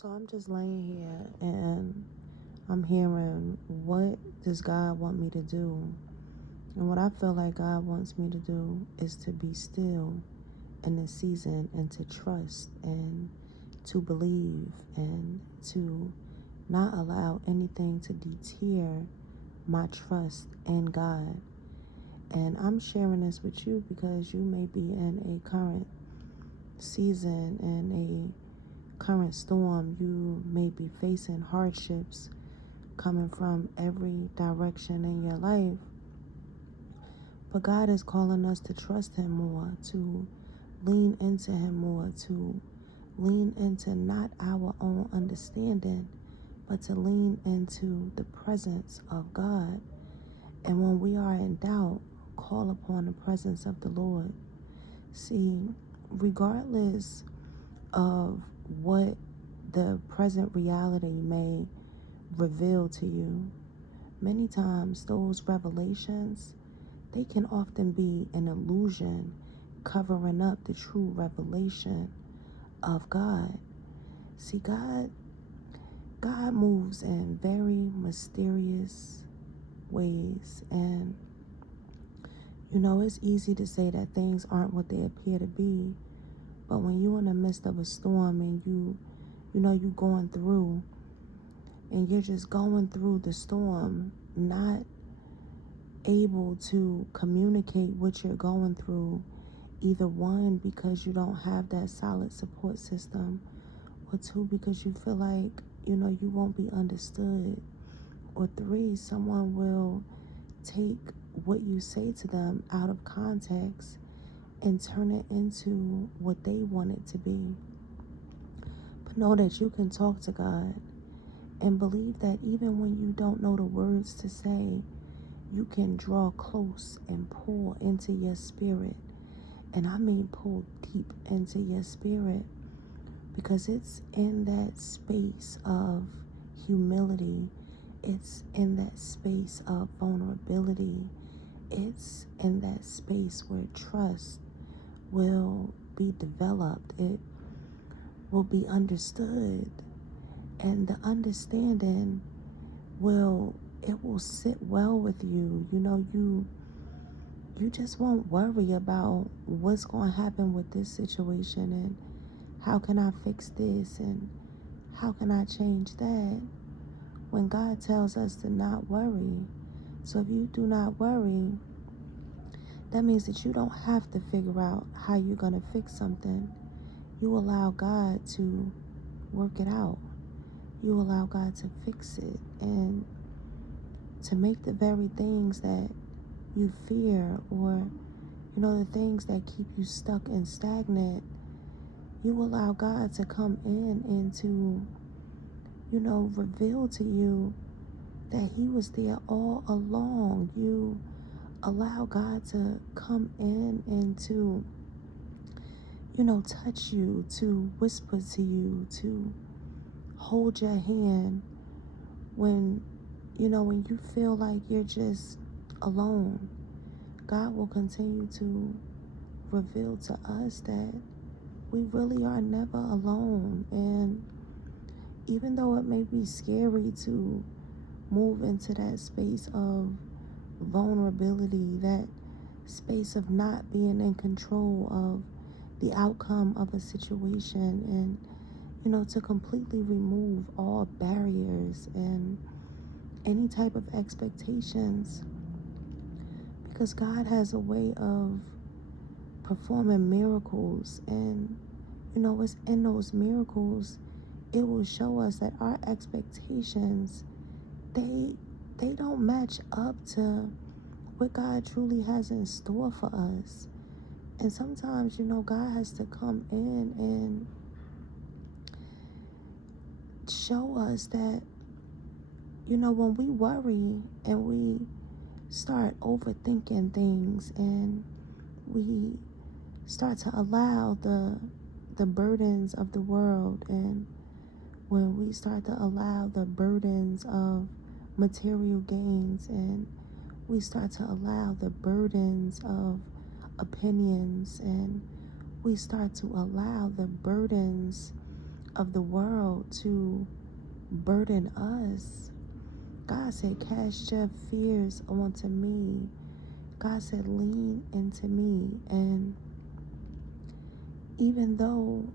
So I'm just laying here and I'm hearing, what does God want me to do? And what I feel like God wants me to do is to be still in this season and to trust and to believe and to not allow anything to deter my trust in God. And I'm sharing this with you because you may be in a current season and a current storm. You may be facing hardships coming from every direction in your life. But God is calling us to trust Him more, to lean into Him more, to lean into not our own understanding, but to lean into the presence of God. And when we are in doubt, call upon the presence of the Lord. See, regardless of what the present reality may reveal to you, many times those revelations, they can often be an illusion covering up the true revelation of God. See, God moves in very mysterious ways, and it's easy to say that things aren't what they appear to be, but when you're in the midst of a storm and you going through and you're just going through the storm, not able to communicate what you're going through, either one, because you don't have that solid support system, or two, because you feel like you won't be understood, or three, someone will take what you say to them out of context and turn it into what they want it to be. But know that you can talk to God and believe that even when you don't know the words to say, you can draw close and pull into your spirit. And I mean pull deep into your spirit, because it's in that space of humility. It's in that space of vulnerability. It's in that space where trust will be developed. It will be understood. And the understanding will sit well with you. You just won't worry about what's going to happen with this situation and how can I fix this and how can I change that, when God tells us to not worry. So if you do not worry, that means that you don't have to figure out how you're going to fix something. You allow God to work it out. You allow God to fix it and to make the very things that you fear, or the things that keep you stuck and stagnant, you allow God to come in and to reveal to you that He was there all along. You allow God to come in and to touch you, to whisper to you, to hold your hand when when you feel like you're just alone. God will continue to reveal to us that we really are never alone. And even though it may be scary to move into that space of vulnerability, that space of not being in control of the outcome of a situation, and to completely remove all barriers and any type of expectations, because God has a way of performing miracles. And it's in those miracles, it will show us that our expectations, they don't match up to what God truly has in store for us. And sometimes God has to come in and show us that when we worry and we start overthinking things, and we start to allow the burdens of the world, and when we start to allow the burdens of material gains, and we start to allow the burdens of opinions, and we start to allow the burdens of the world to burden us. God said, cast your fears onto me. God said, lean into me. And even though,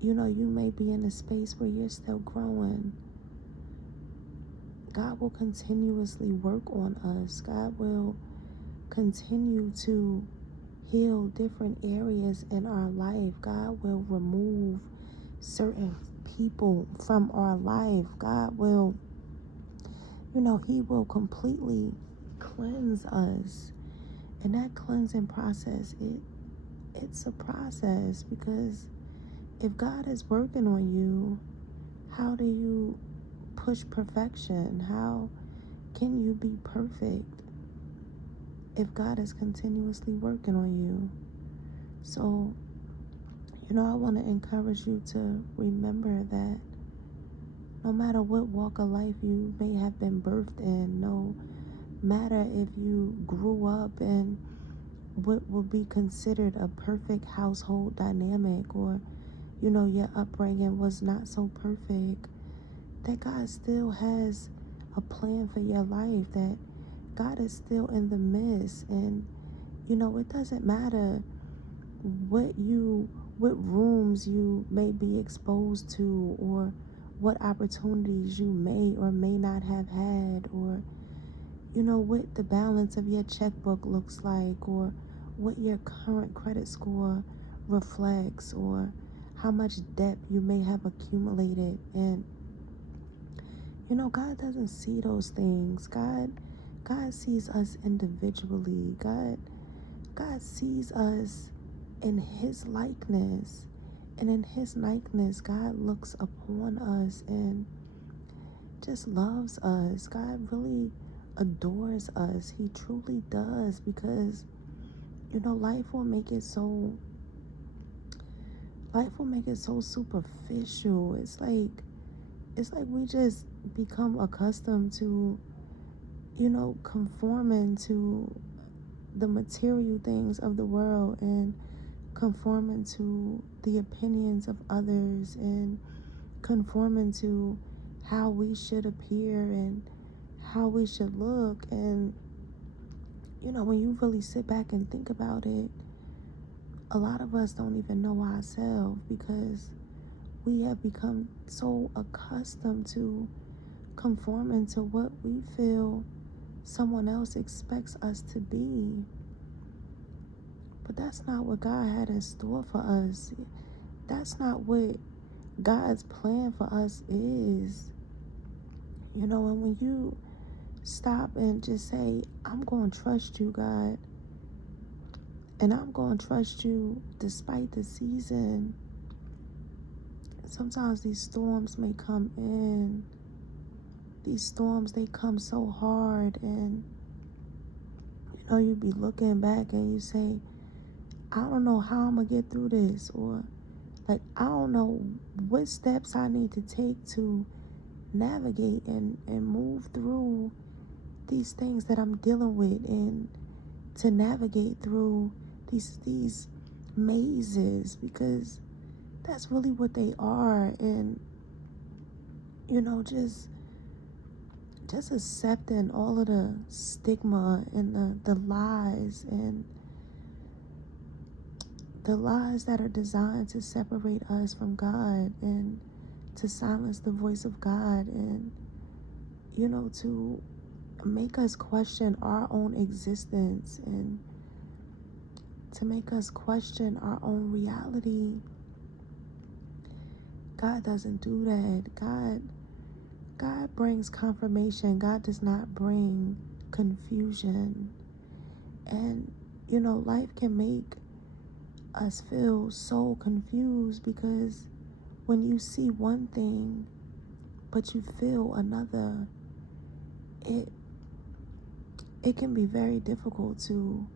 you may be in a space where you're still growing, God will continuously work on us. God will continue to heal different areas in our life. God will remove certain people from our life. God will, He will completely cleanse us. And that cleansing process, it's a process, because if God is working on you, how do you push perfection? How can you be perfect if God is continuously working on you? So, I want to encourage you to remember that no matter what walk of life you may have been birthed in, no matter if you grew up in what will be considered a perfect household dynamic, or your upbringing was not so perfect, that God still has a plan for your life, that God is still in the midst. And it doesn't matter what rooms you may be exposed to, or what opportunities you may or may not have had, or what the balance of your checkbook looks like, or what your current credit score reflects, or how much debt you may have accumulated. And God doesn't see those things. God sees us individually. God sees us in His likeness. And in His likeness, God looks upon us and just loves us. God really adores us. He truly does, because life will make it so superficial. It's like we just become accustomed to conforming to the material things of the world, and conforming to the opinions of others, and conforming to how we should appear and how we should look. And when you really sit back and think about it, a lot of us don't even know ourselves, because we have become so accustomed to conforming to what we feel someone else expects us to be. But that's not what God had in store for us. That's not what God's plan for us is. And when you stop and just say, I'm going to trust you, God, and I'm going to trust you despite the season. Sometimes these storms may come in. These storms, they come so hard, and you be looking back and you say, I don't know how I'm going to get through this, or like, I don't know what steps I need to take to navigate and move through these things that I'm dealing with, and to navigate through these mazes, because that's really what they are. And just accepting all of the stigma and the lies, and the lies that are designed to separate us from God, and to silence the voice of God, and to make us question our own existence, and to make us question our own reality. God doesn't do that. God brings confirmation. God does not bring confusion. And life can make us feel so confused, because when you see one thing but you feel another, it can be very difficult to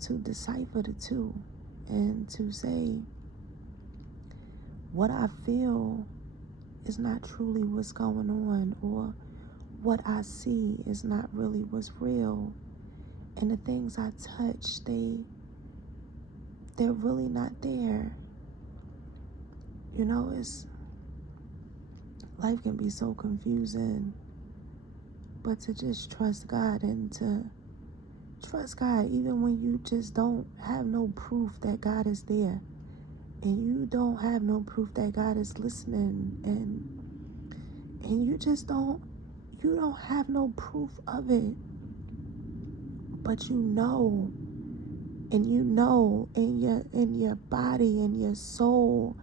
to decipher the two, and to say what I feel is not truly what's going on, or what I see is not really what's real. And the things I touch, they're really not there. it's life can be so confusing, but to just trust God and to trust God even when you just don't have no proof that God is there, and you don't have no proof that God is listening, and you don't have no proof of it, but you know in your body, in your soul,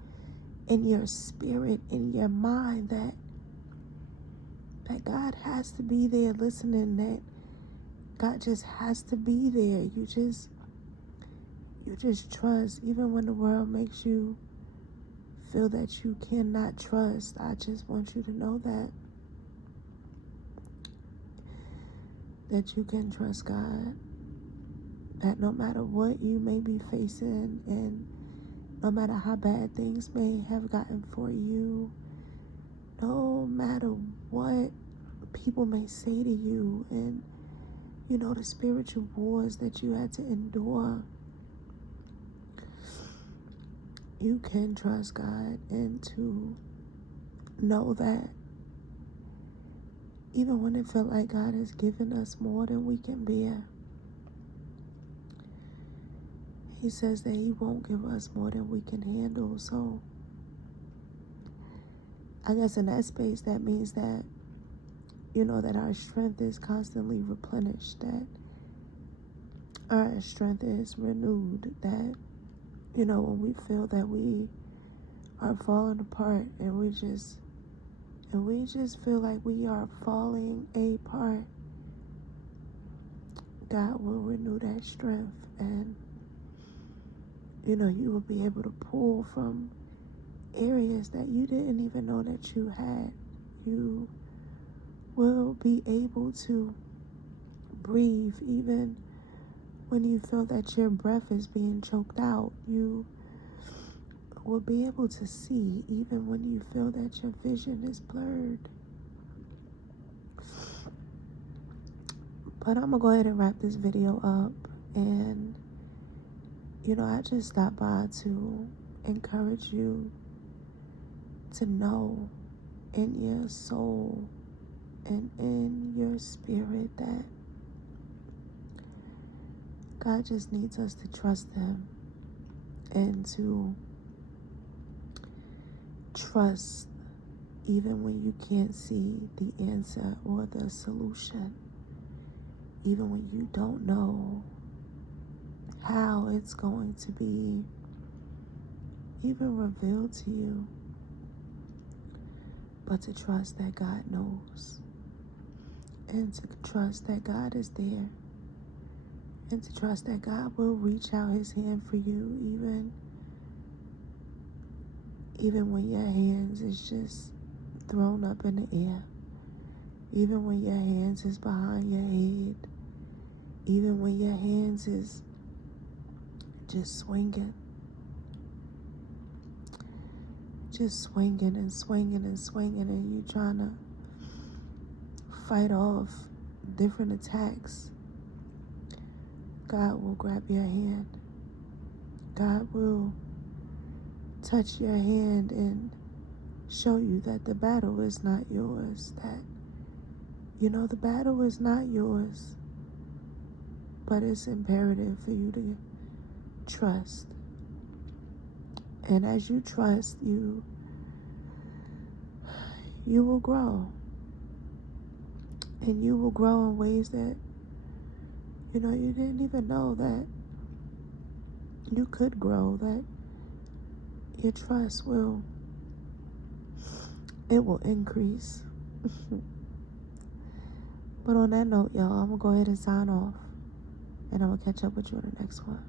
in your spirit, in your mind that God has to be there listening, that God just has to be there. You just trust even when the world makes you feel that you cannot trust. I just want you to know that you can trust God, that no matter what you may be facing, and no matter how bad things may have gotten for you, no matter what people may say to you, and the spiritual wars that you had to endure, you can trust God, and to know that even when it felt like God has given us more than we can bear, He says that He won't give us more than we can handle. So I guess in that space, that means that that our strength is constantly replenished, that our strength is renewed, that when we feel that we are falling apart, and we just feel like we are falling apart, God will renew that strength, and you will be able to pull from areas that you didn't even know that you had. You will be able to breathe even when you feel that your breath is being choked out. You will be able to see even when you feel that your vision is blurred. But I'm gonna go ahead and wrap this video up, and I just stopped by to encourage you to know in your soul and in your spirit that God just needs us to trust Him, and to trust even when you can't see the answer or the solution, even when you don't know how it's going to be even revealed to you, but to trust that God knows, and to trust that God is there, and to trust that God will reach out His hand for you even when your hands is just thrown up in the air, even when your hands is behind your head, even when your hands is just swinging and swinging and swinging, and you trying to fight off different attacks. God will grab your hand. God will touch your hand and show you that the battle is not yours, that the battle is not yours, but it's imperative for you to trust. And as you trust, you will grow, and you will grow in ways that you didn't even know that you could grow, that your trust will increase. But on that note, y'all, I'm gonna go ahead and sign off, and I'm gonna catch up with you on the next one.